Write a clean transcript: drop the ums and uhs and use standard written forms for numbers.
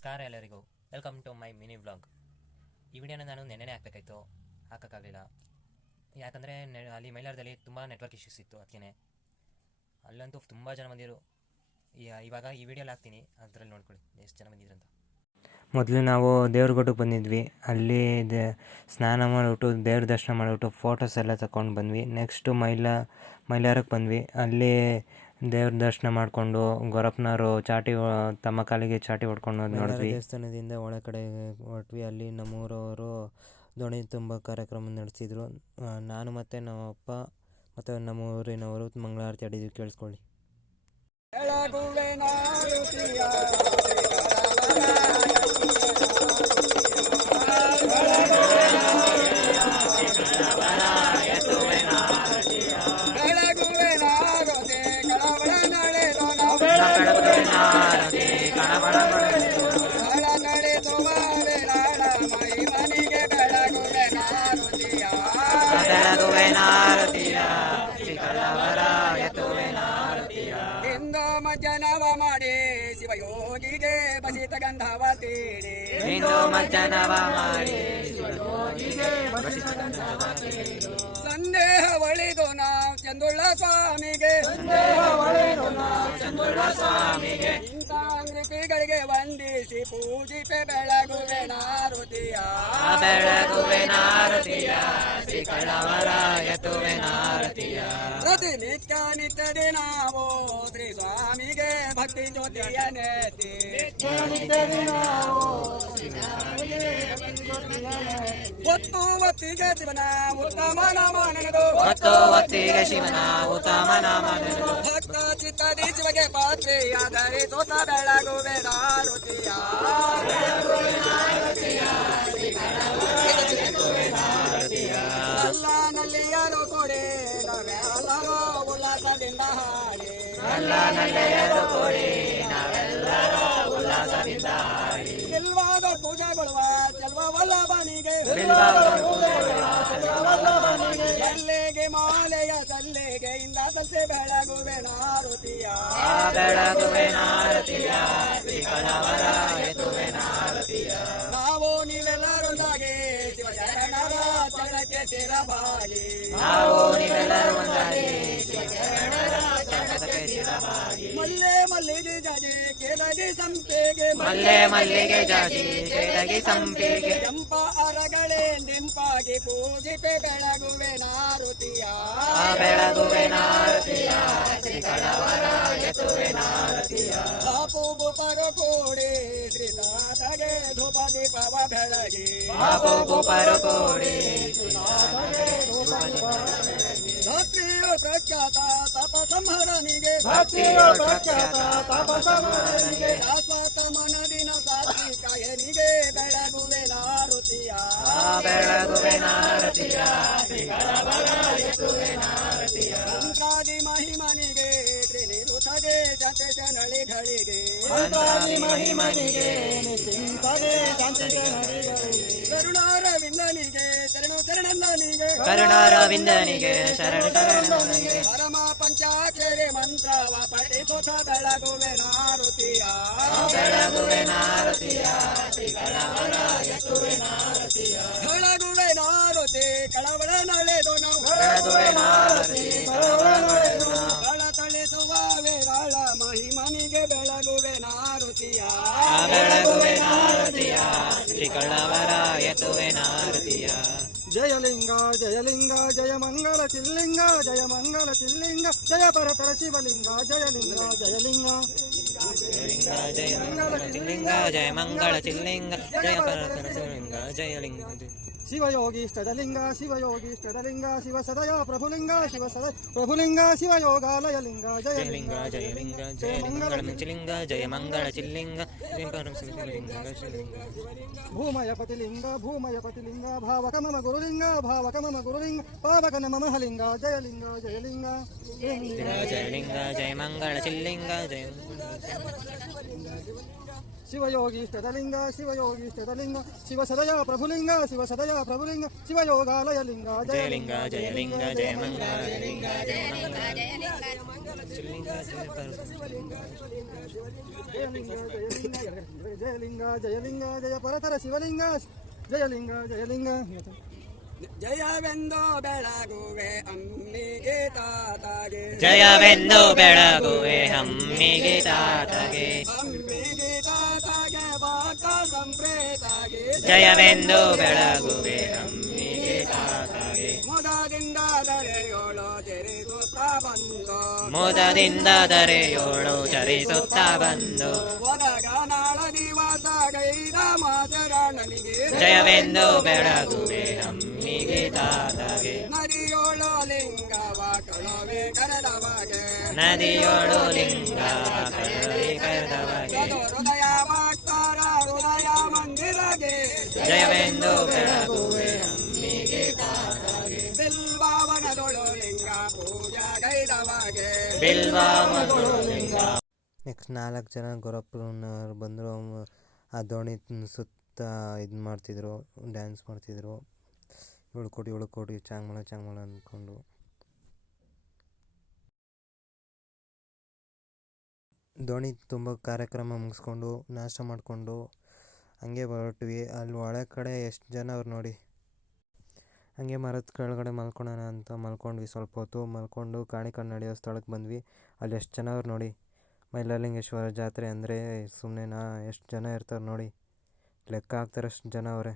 ನಮಸ್ಕಾರ ಎಲ್ಲರಿಗೂ, welcome to my mini vlog. ಈ ವಿಡಿಯೋನ ನಾನು ನೆನ್ನೆನೇ ಹಾಕಬೇಕಾಯಿತು, ಹಾಕೋಕ್ಕಾಗಲಿಲ್ಲ. ಯಾಕಂದರೆ ಅಲ್ಲಿ ಮೈಲಾರದಲ್ಲಿ ತುಂಬ ನೆಟ್ವರ್ಕ್ ಇಶ್ಯೂಸ್ ಇತ್ತು. ಅದಕ್ಕೆ ಅಲ್ಲಂತೂ ತುಂಬ ಜನ ಬಂದಿರು. ಇವಾಗ ಈ ವಿಡಿಯೋಲಿ ಹಾಕ್ತೀನಿ, ಅದರಲ್ಲಿ ನೋಡ್ಕೊಳ್ಳಿ ಎಷ್ಟು ಜನ ಬಂದಿದ್ರು ಅಂತ. ಮೊದಲು ನಾವು ದೇವ್ರಗುಡ್ಡಕ್ಕೆ ಬಂದಿದ್ವಿ. ಅಲ್ಲಿ ಸ್ನಾನ ಮಾಡಿಬಿಟ್ಟು ದೇವ್ರ ದರ್ಶನ ಮಾಡಿಬಿಟ್ಟು ಫೋಟೋಸ್ ಎಲ್ಲ ತಗೊಂಡು ಬಂದ್ವಿ. ನೆಕ್ಸ್ಟು ಮೈಲಾರಕ್ಕೆ ಬಂದ್ವಿ. ಅಲ್ಲಿ ದೇವ್ರ ದರ್ಶನ ಮಾಡಿಕೊಂಡು ಗೊರಪ್ಪನವರು ತಮ್ಮ ಕಾಲಿಗೆ ಚಾಟಿ ಹೊಡ್ಕೊಂಡು ನೋಡಿದ್ವಿ. ದೇವಸ್ಥಾನದಿಂದ ಒಳ ಕಡೆ ಹೊರಟ್ವಿ. ಅಲ್ಲಿ ನಮ್ಮೂರವರು ದೋಣಿ ತುಂಬ ಕಾರ್ಯಕ್ರಮ ನಡೆಸಿದ್ರು. ನಾನು ಮತ್ತು ನಮ್ಮಪ್ಪ ಮತ್ತು ನಮ್ಮ ಊರಿನವರು ಮಂಗಳಾರತಿ ಆಡಿದ್ವಿ. ಕೇಳಿಸ್ಕೊಳ್ಳಿ. ಮಜ್ಜನವ ಮಾಡಿ ಶಿವಯೋಗಿಗೆ ಬಸಿತ ಗಂಧವ ತೀಡಿ ಸಂದೇಹ ಒಳಿದು ನಾವು ಚಂದುಳ್ಳ ಸ್ವಾಮಿಗೆ ಇಂತಾಂಗ್ರಿಪಿಗಳಿಗೆ ವಂದಿಸಿ ಪೂಜಿಪೆ ಬೆಳಗುವೆ ನಾರುತಿಯ ಪ್ರತಿನಿತ್ಯ ನಿತ್ಯದಿ ನಾವು ಶ್ರೀ ಸ್ವಾಮಿಗೆ ಭಕ್ತಿ ಜ್ಯೋತಿಯ ನೇತಿ ಒತ್ತು ಒತ್ತಿಗೆ ಶಿವನ ಉತ್ತಮ ನಾಮ ನೆನೆದು ಭಕ್ತ ಚಿತ್ತದಿ ಶಿವಗೆ ಪಾತ್ರೆಯಾದರೆ ಸೋತ ಬೆಳಗುವೆ ನಾರುತಿಯ ಅಲ್ಲ ನಲ್ಲಿಯರು ಕೊಡೆ ನಾವೆಲ್ಲರೂ ಉಲ್ಲಾಸದಿಂದ ಹಾಡಿ ಬಿಲ್ವಾದ ಪೂಜೆಗೊಳ್ಳುವ ಚೆಲ್ವ ವಲ್ಲಭನಿಗೆ ಎಲ್ಲಿಗೆ ಮಾಲೆಯ ಸಲ್ಲಿಗೆಯಿಂದ ಸಲ್ಸೆ ಬೆಳಗುವೆ ನಾರುತಿಯ ನಾವು ನೀವೆಲ್ಲರೊಂದಾಗಿ ಶಿವಶರಣರ ಚರಣಕ್ಕೆ ಸೇರಬಾಗಿ ಮಲ್ಲೆ ಮಲ್ಲಿಗೆ ಜಾಜಿ ಕೇಳಗಿ ಸಂಪೆಗೆ ಕೆಂಪ ಅರಗಳೇ ನಿಂಪಾಗಿ ಪೂಜಿಪೆ ಬೆಳಗುವೆ ನಾರುತಿಯ ಬಾಪು ಬುಪರು ಕೂಡಿ ಶ್ರೀನಾಥಗೆ ಧೂಪ ದೀಪವ ಬೆಳಗಿ ಭಕ್ತಿಯೋ ಪ್ರಖ್ಯಾತ ತಪಸಂಹರನಿಗೆ ಶಾಶ್ವತ ಮನದಿನ ಸಾತ್ವಿಕಯನಿಗೆ ಬೆಳಗುವೆ ನಾರುತಿಯ ಮಂತ್ರಾದಿ ಮಹಿಮನಿಗೆ ತ್ರಿನಿರುತದೆ ಶತಶನಳಿಗಳಿಗೆ ಕರುಣಾರವಿಂದನಿಗೆ ಶರಣ ಪರಮ ಪಂಚಾಕ್ಷರಿ ಮಂತ್ರವ ಪಠಿಸುತ್ತ ಬೆಳಗುವೆ ನಾರುತಿಯ ಬೆಳಗುವೆ ನಾರುತಿ ಕಳವಳ ನಳೆದು ನಾವು ಕಳ ತಳಿಸುವ ವೇರಾಳ ಮಹಿಮನಿಗೆ ಬೆಳಗುವೆ ನಾರುತಿಯ ಶ್ರೀ ಕಳ್ಳವರ ಎತ್ತುವೆ ನಾರತಿಯ. ಜಯಲಿಂಗ ಜಯಲಿಂಗ ಜಯ ಮಂಗಲ ಚಿಲ್ಲಿಂಗ ಜಯ ಮಂಗಲ ಚಿಲ್ಲಿಂಗ ಜಯ ಪರತರ ಶಿವಲಿಂಗ ಜಯಲಿಂಗ ಜಯಲಿಂಗ ಜಯ ಮಂಗಳ ಚಿಲ್ಲಿಂಗ ಜಯ ಮಂಗಳ ಚಿಲ್ಲಿಂಗ ಜಯ ಪರತರ ಶಿವಲಿಂಗ ಜಯಲಿಂಗ ಶಿವಯೋಗೀಷ್ಟದಲಿಂಗ ಶಿವಯೋಗೀಷ್ಟದಲಿಂಗ ಶಿವ ಸದಯ ಪ್ರಭುಲಿಂಗ ಶಿವ ಸದಯ ಪ್ರಭುಲಿಂಗ ಶಿವಯೋಗಾಲಯಲಿಂಗ ಜಯಲಿಂಗ ಜಯಲಿಂಗ ಜಯ ಮಂಗಳ ಚಿಲ್ಲಿಂಗ ಜಯ ಮಂಗಳ ಚಿಲ್ಲಿಂಗ ಜಯ ಪರಮ ಶಿವಲಿಂಗ ಶಿವಲಿಂಗ ಭೂಮಯಪತಿಲಿಂಗ ಭಾವಕ ಮಮ ಗುರುಲಿಂಗ ಪಾವಕ ನಮ ಹಲಿಂಗ ಜಯಲಿಂಗ ಜಯಲಿಂಗ ಜಯಲಿಂಗ ಜಯ ಮಂಗಳ ಚಿಲ್ಲಿಂಗ ಜಯ ಶಿವಯೋಗೀಷ್ಟದಲಿಂಗ ಶಿವಯೋಗೀಷ್ಟದಲಿಂಗ ಶಿವ ಸದಯ ಪ್ರಭುಲಿಂಗ ಶಿವ ಸದಯ ಪ್ರಭುಲಿಂಗ ಶಿವಯೋಗಾಲಯ ಲಿಂಗ ಜಯಲಿಂಗ ಜಯಲಿಂಗ ಜಯ ಮಂಗಳ ಜಯಲಿಂಗ ಜಯ ಮಂಗಳ ಶಿವಲಿಂಗ ಜಯಲಿಂಗ ಜಯಲಿಂಗ ಜಯ ಪರತರ ಶಿವಲಿಂಗ ಜಯಲಿಂಗ ಜಯಲಿಂಗ ಜಯವೆಂದು ಬೆಳಗುವೆ ಅಮ್ಮಿಗೆ ತಾತಗೆ ಜಯವೆಂದು ಬೆಳಗುವೆ ಹಮ್ಮಿಗೆ ತಾತಗೆ ಅಮ್ಮಿಗೆ ತಾತಗೆ ಭಕ್ತ ಸಂಪ್ರೇತಗೆ ಜಯವೆಂದು ಬೆಳಗುವೆ ಹಮ್ಮಿಗೆ ತಾತಗೆ ಮುದದಿಂದ ದರೆಯೋಳು ತೆರೆಗುತ್ತಾ ಬಂದು ಮೋದದಿಂದ ದರೆಯೋಳು ಚರಿಸುತ್ತಾ ಬಂದು ಒದಗನಾಳ ನಿವಾಸ ಗೈದ ಮಾತರಾಣನಿಗೆ ಜಯವೆಂದು ಬೆಳಗುವೆ ಹಮ್ಮಿಗೆ ತಾತಗೆ ನದಿಯೋಳು ಲಿಂಗವ ಕಳವೆ ಕರೆದವಗೆ ನದಿಯೋಳು ಲಿಂಗ ಕರಡಿ ಕರೆದವಗೆ ಹೃದಯ ಭಕ್ತರ ಹೃದಯ ಮಂದಿರಗೆ ಜಯವೆಂದು ಬೆಳಗುವೆ ಹಮ್ಮಿಗೆ ತಾತಗೆ ಬಿಲ್ವಾವನದೊಳು ಲಿಂಗ ಪೂಜಾ ಗೈದವಗೆ ಬಿಲ್ವಾಮಗಳು ಲಿಂಗ. ನೆಕ್ಸ್ಟ್ 4 ಜನ ಗೊರಪ್ಪನವ್ರು ಬಂದರು. ಆ ದೋಣಿ ಸುತ್ತ ಇದು ಮಾಡ್ತಿದ್ರು, ಡ್ಯಾನ್ಸ್ ಮಾಡ್ತಿದ್ರು. 7 ಕೋಟಿ ಚಾಂಗ್ಮಳ ಅಂದ್ಕೊಂಡು ದೋಣಿ ತುಂಬ ಕಾರ್ಯಕ್ರಮ ಮುಗಿಸ್ಕೊಂಡು ನಾಷ್ಟ ಮಾಡಿಕೊಂಡು ಹಂಗೆ ಹೊರಟ್ವಿ. ಅಲ್ಲಿ ಒಳ ಕಡೆ ಎಷ್ಟು ಜನ ಅವ್ರು ನೋಡಿ. ಹಂಗೆ ಮರದ ಕೆಳಗಡೆ ಮಲ್ಕೊಳ್ಳೋಣ ಅಂತ ಮಲ್ಕೊಂಡ್ವಿ. ಸ್ವಲ್ಪ ಹೊತ್ತು ಮಲ್ಕೊಂಡು ಕಾಣಿಕೊಂಡು ನಡೆಯೋ ಸ್ಥಳಕ್ಕೆ ಬಂದ್ವಿ. ಅಲ್ಲಿ ಎಷ್ಟು ಜನ ಅವ್ರು ನೋಡಿ. ಮೈಲಾರಲಿಂಗೇಶ್ವರ ಜಾತ್ರೆ ಅಂದರೆ ಸುಮ್ಮನೆನಾ? ಎಷ್ಟು ಜನ ಇರ್ತಾರೆ ನೋಡಿ, ಲೆಕ್ಕ ಹಾಕ್ತಾರಷ್ಟು ಜನ ಅವರೇ.